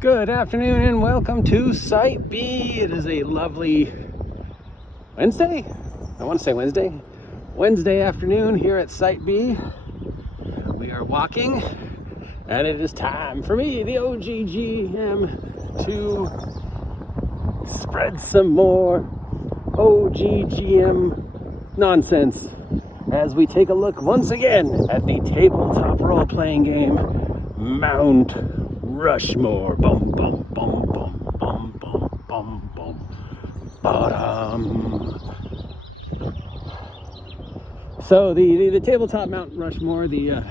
Good afternoon and welcome to Site B. It is a lovely Wednesday? I want to say Wednesday. Wednesday afternoon here at Site B. We are walking and it is time for me, the OGGM, to spread some more OGGM nonsense as we take a look once again at the tabletop role-playing game Mount Rushmore. Bum bum bum bum bum bum bum bum. Bottom. So the tabletop Mount Rushmore, the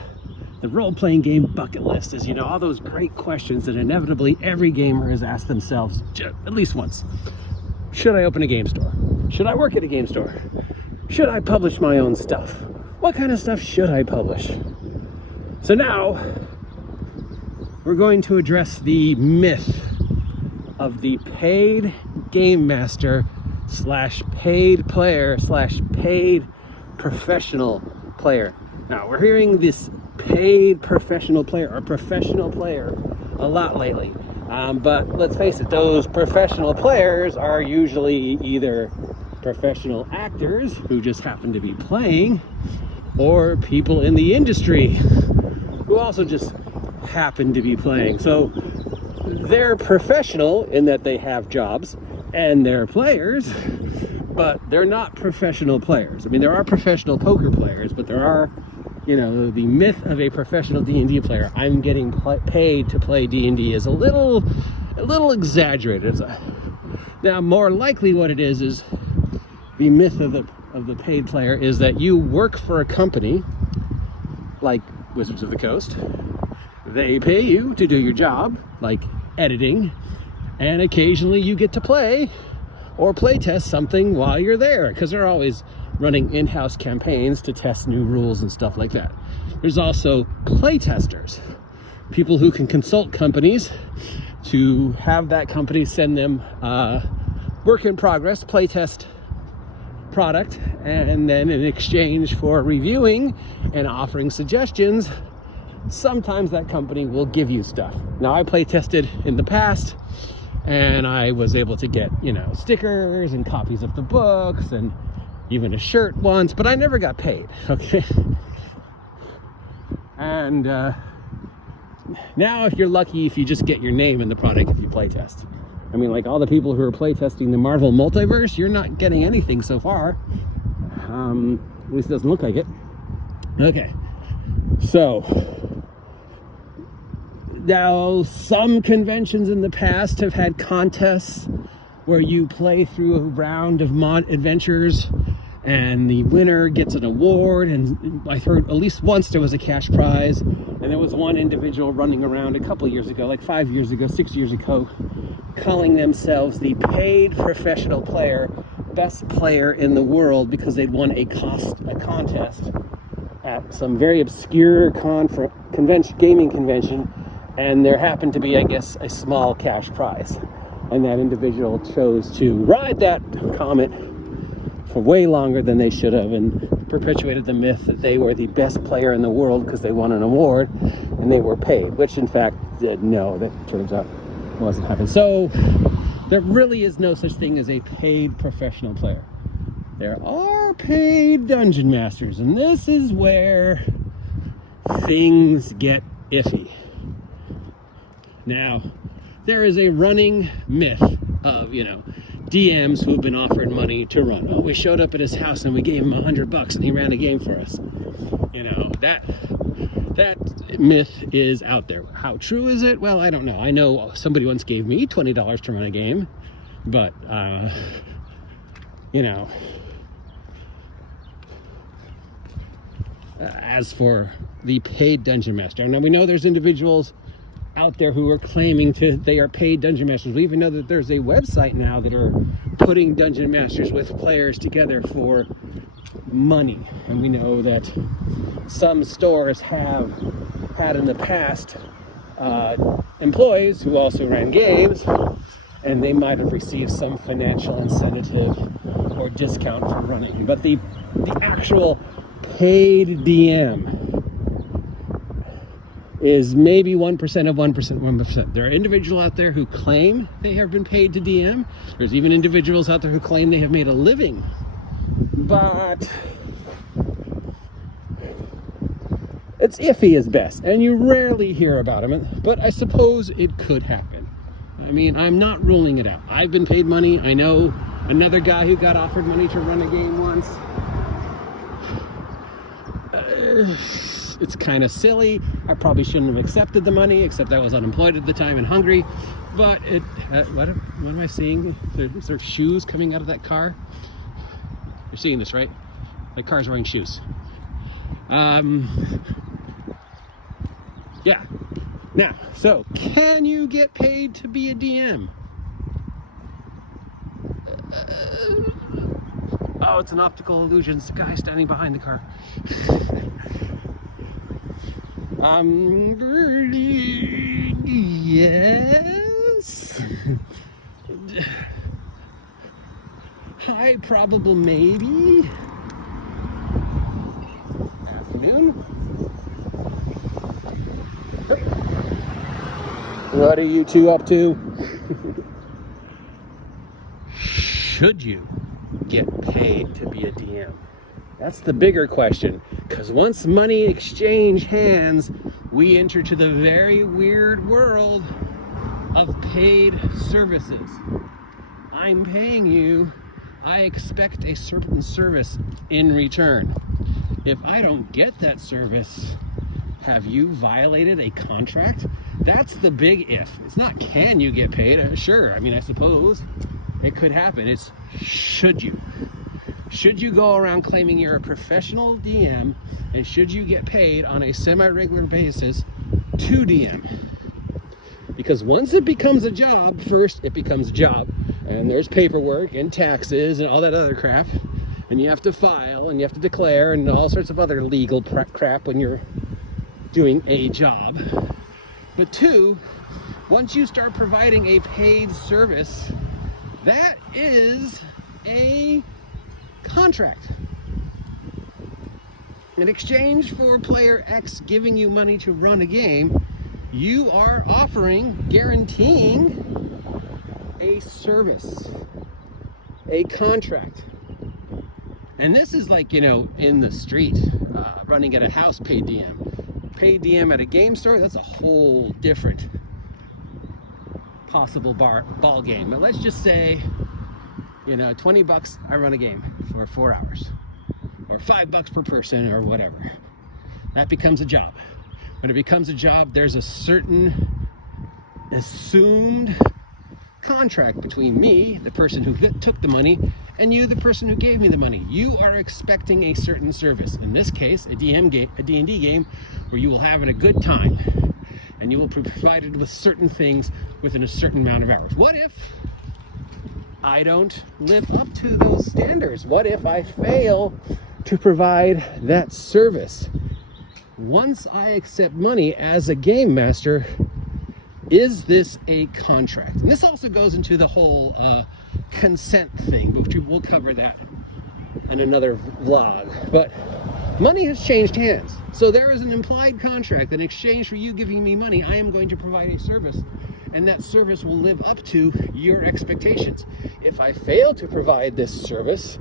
role-playing game bucket list is, all those great questions that inevitably every gamer has asked themselves at least once. Should I open a game store? Should I work at a game store? Should I publish my own stuff? What kind of stuff should I publish? So now we're going to address the myth of the paid game master / paid player / paid professional player. Now we're hearing this paid professional player or professional player a lot lately. But let's face it, those professional players are usually either professional actors who just happen to be playing, or people in the industry who also just happen to be playing. So they're professional in that they have jobs and they're players, but they're not professional players. I mean, there are professional poker players, but there are, the myth of a professional D&D player, I'm getting paid to play D&D, is a little exaggerated. Now, more likely what it is the myth of the paid player is that you work for a company like Wizards of the Coast. They pay you to do your job, like editing, and occasionally you get to play or play test something while you're there, because they're always running in-house campaigns to test new rules and stuff like that. There's also play testers, people who can consult companies to have that company send them work in progress play test product, and then in exchange for reviewing and offering suggestions, sometimes that company will give you stuff. Now, I play tested in the past and I was able to get, stickers and copies of the books and even a shirt once, but I never got paid, okay? And now if you're lucky, if you just get your name in the product if you play test. I mean, like all the people who are play testing the Marvel multiverse, you're not getting anything so far. At least it doesn't look like it. Okay, so now some conventions in the past have had contests where you play through a round of mod adventures and the winner gets an award, and I heard at least once there was a cash prize, and there was one individual running around a couple years ago, like 5 years ago, 6 years ago, calling themselves the paid professional player, best player in the world, because they'd won a contest at some very obscure gaming convention, and there happened to be, I guess, a small cash prize. And that individual chose to ride that comet for way longer than they should have, and perpetuated the myth that they were the best player in the world because they won an award and they were paid, which in fact, no, that turns out wasn't happening. So there really is no such thing as a paid professional player. There are paid dungeon masters, and this is where things get iffy. Now, there is a running myth of, DMs who've been offered money to run. Oh, we showed up at his house and we gave him $100 and he ran a game for us. That myth is out there. How true is it? Well, I don't know. I know somebody once gave me $20 to run a game, but as for the paid dungeon master, now we know there's individuals out there who are claiming they are paid dungeon masters. We even know that there's a website now that are putting dungeon masters with players together for money, and we know that some stores have had in the past employees who also ran games, and they might have received some financial incentive or discount for running. But the actual paid DM is maybe 1% of 1%. There are individuals out there who claim they have been paid to DM. There's even individuals out there who claim they have made a living. But it's iffy as best, and you rarely hear about them. But I suppose it could happen. I mean, I'm not ruling it out. I've been paid money. I know another guy who got offered money to run a game once. It's kind of silly. I probably shouldn't have accepted the money, except I was unemployed at the time and hungry. But what am I seeing? Is there shoes coming out of that car? You're seeing this, right? That car's wearing shoes. Yeah. Now, so can you get paid to be a DM? Oh, it's an optical illusion. It's the guy standing behind the car. Yes. High probable maybe. Afternoon. What are you two up to? Should you get paid to be a DM? That's the bigger question, because once money exchange hands, we enter to the very weird world of paid services. I'm paying you, I expect a certain service in return. If I don't get that service, have you violated a contract? That's the big if. It's not can you get paid. Sure, I mean, I suppose it could happen. It's should you. Should you go around claiming you're a professional DM, and should you get paid on a semi-regular basis to DM? Because once it becomes a job, first it becomes a job, and there's paperwork and taxes and all that other crap, and you have to file and you have to declare and all sorts of other legal crap when you're doing a job. But two, once you start providing a paid service, that is a contract. In exchange for player X giving you money to run a game, you are guaranteeing a service, a contract. And this is like, in the street, running at a house, paid DM. Paid DM at a game store, that's a whole different possible ball game. But let's just say, $20, I run a game for 4 hours, or $5 per person, or whatever. That becomes a job. When it becomes a job, there's a certain assumed contract between me, the person who took the money, and you, the person who gave me the money. You are expecting a certain service. In this case, a D&D game, where you will have a good time, and you will be provided with certain things within a certain amount of hours. What if I don't live up to those standards? What if I fail to provide that service? Once I accept money as a game master, is this a contract? And this also goes into the whole consent thing, which we'll cover that in another vlog. But money has changed hands. So there is an implied contract. In exchange for you giving me money, I am going to provide a service, and that service will live up to your expectations. If I fail to provide this service,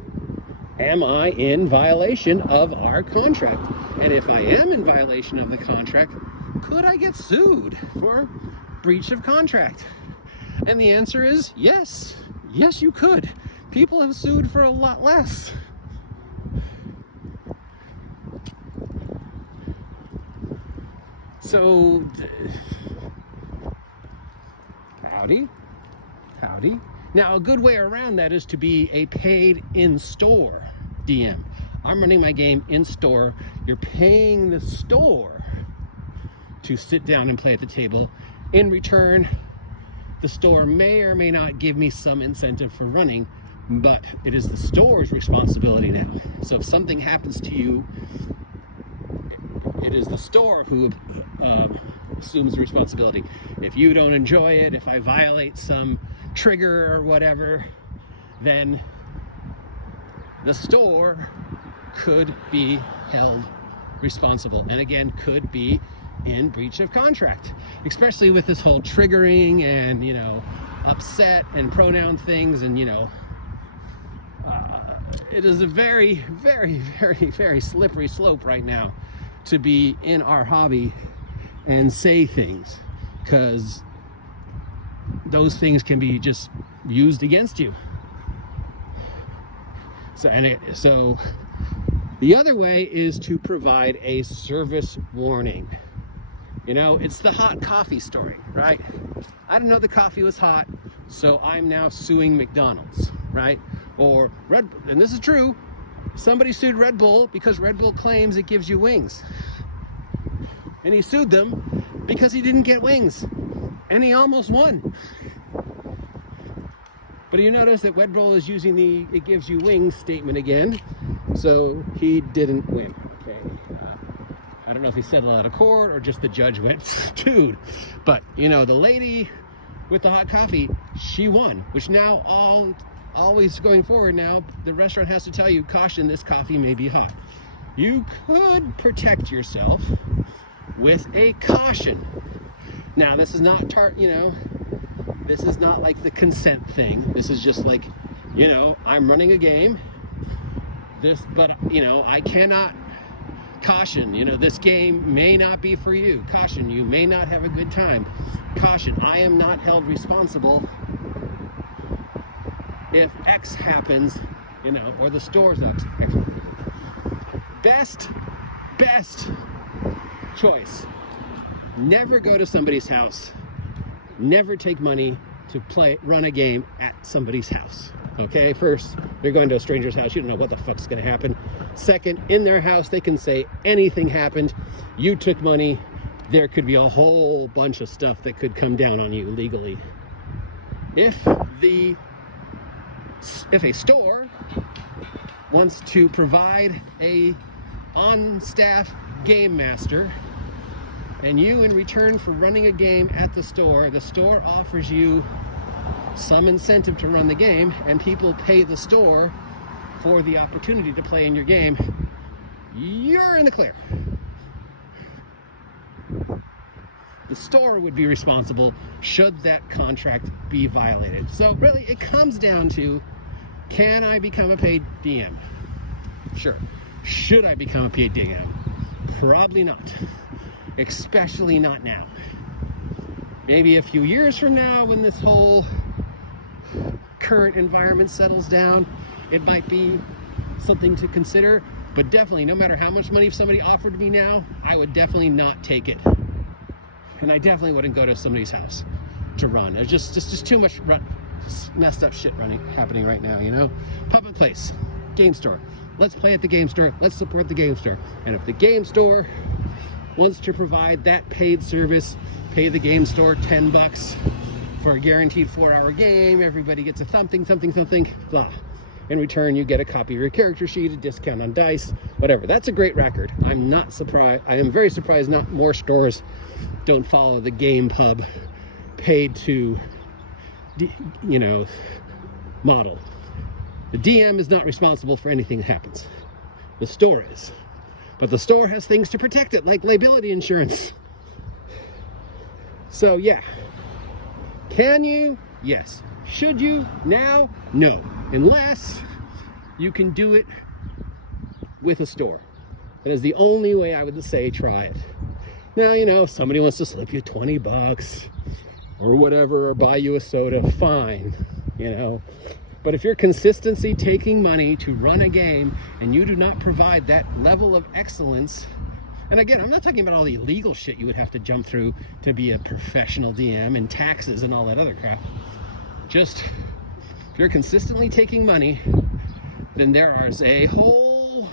am I in violation of our contract? And if I am in violation of the contract, could I get sued for breach of contract? And the answer is yes. Yes, you could. People have sued for a lot less. So, howdy. Now, a good way around that is to be a paid in-store DM. I'm running my game in-store. You're paying the store to sit down and play at the table. In return, the store may or may not give me some incentive for running, but it is the store's responsibility now. So if something happens to you, it is the store who assumes the responsibility. If you don't enjoy it, if I violate some trigger or whatever, then the store could be held responsible, and again, could be in breach of contract, especially with this whole triggering and, you know, upset and pronoun things. And, you know, it is a very, very, very, very slippery slope right now to be in our hobby and say things, because those things can be just used against you. So the other way is to provide a service warning. You know, it's the hot coffee story, right? I didn't know the coffee was hot, so I'm now suing McDonald's, right? Or and this is true, somebody sued Red Bull because Red Bull claims it gives you wings. And he sued them because he didn't get wings. And he almost won. But you notice that Red Bull is using the "it gives you wings" statement again, so he didn't win. Okay, I don't know if he settled out of court or just the judge went, dude. But you know, the lady with the hot coffee, she won, which now always going forward now, the restaurant has to tell you, caution, this coffee may be hot. You could protect yourself with a caution. Now, this is not you know, this is not like the consent thing. This is just like, you know, I'm running a game. But you know, I cannot caution, you know, this game may not be for you. Caution, you may not have a good time. Caution, I am not held responsible if X happens, you know, or the store's X. Best choice. Never go to somebody's house. Never take money to run a game at somebody's house. Okay, first, you're going to a stranger's house, you don't know what the fuck's gonna happen. Second, in their house, they can say anything happened. You took money. There could be a whole bunch of stuff that could come down on you legally. If a store wants to provide a on-staff game master, and you, in return for running a game at the store offers you some incentive to run the game, and people pay the store for the opportunity to play in your game, you're in the clear. The store would be responsible should that contract be violated. So really, it comes down to, can I become a paid DM? Sure. Should I become a paid DM? Probably not. Especially not now. Maybe a few years from now, when this whole current environment settles down, it might be something to consider. But definitely, no matter how much money somebody offered me now, I would definitely not take it. And I definitely wouldn't go to somebody's house to run. There's just too much messed up shit happening right now, you know? Public place, game store. Let's play at the game store. Let's support the game store. And if the game store wants to provide that paid service, pay the game store $10 for a guaranteed 4-hour game. Everybody gets a something, blah. In return, you get a copy of your character sheet, a discount on dice, whatever. That's a great record. I'm not surprised. I am very surprised not more stores don't follow the game pub paid to, you know, model. The DM is not responsible for anything that happens. The store is. But the store has things to protect it, like liability insurance. So yeah. Can you? Yes. Should you? Now? No. Unless you can do it with a store. That is the only way I would say try it. Now, you know, if somebody wants to slip you $20 or whatever, or buy you a soda, fine, you know. But if you're consistently taking money to run a game and you do not provide that level of excellence, and again, I'm not talking about all the illegal shit you would have to jump through to be a professional DM and taxes and all that other crap. Just, if you're consistently taking money, then there is a whole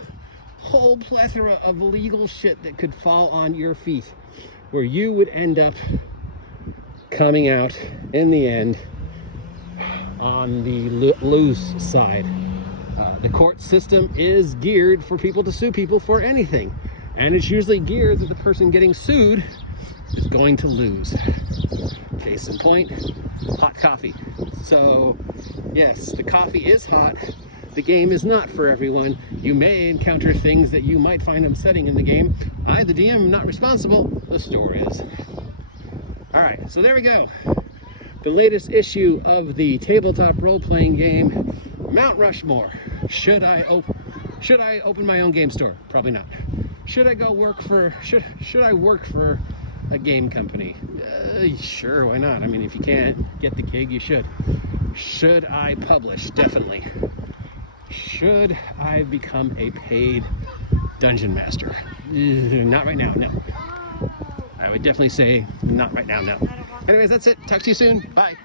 plethora of legal shit that could fall on your feet, where you would end up coming out in the end on the loose side. The court system is geared for people to sue people for anything, and it's usually geared that the person getting sued is going to lose. Case in point, hot coffee. So yes, the coffee is hot. The game is not for everyone. You may encounter things that you might find upsetting in the game. I, the DM, am not responsible. The store is. All right, so there we go. The latest issue of the tabletop role-playing game, Mount Rushmore. Should I open my own game store? Probably not. Should I go work for? Should I work for a game company? Sure, why not? I mean, if you can't get the gig, you should. Should I publish? Definitely. Should I become a paid dungeon master? Not right now, no. I would definitely say not right now, no. Anyways, that's it. Talk to you soon. Bye.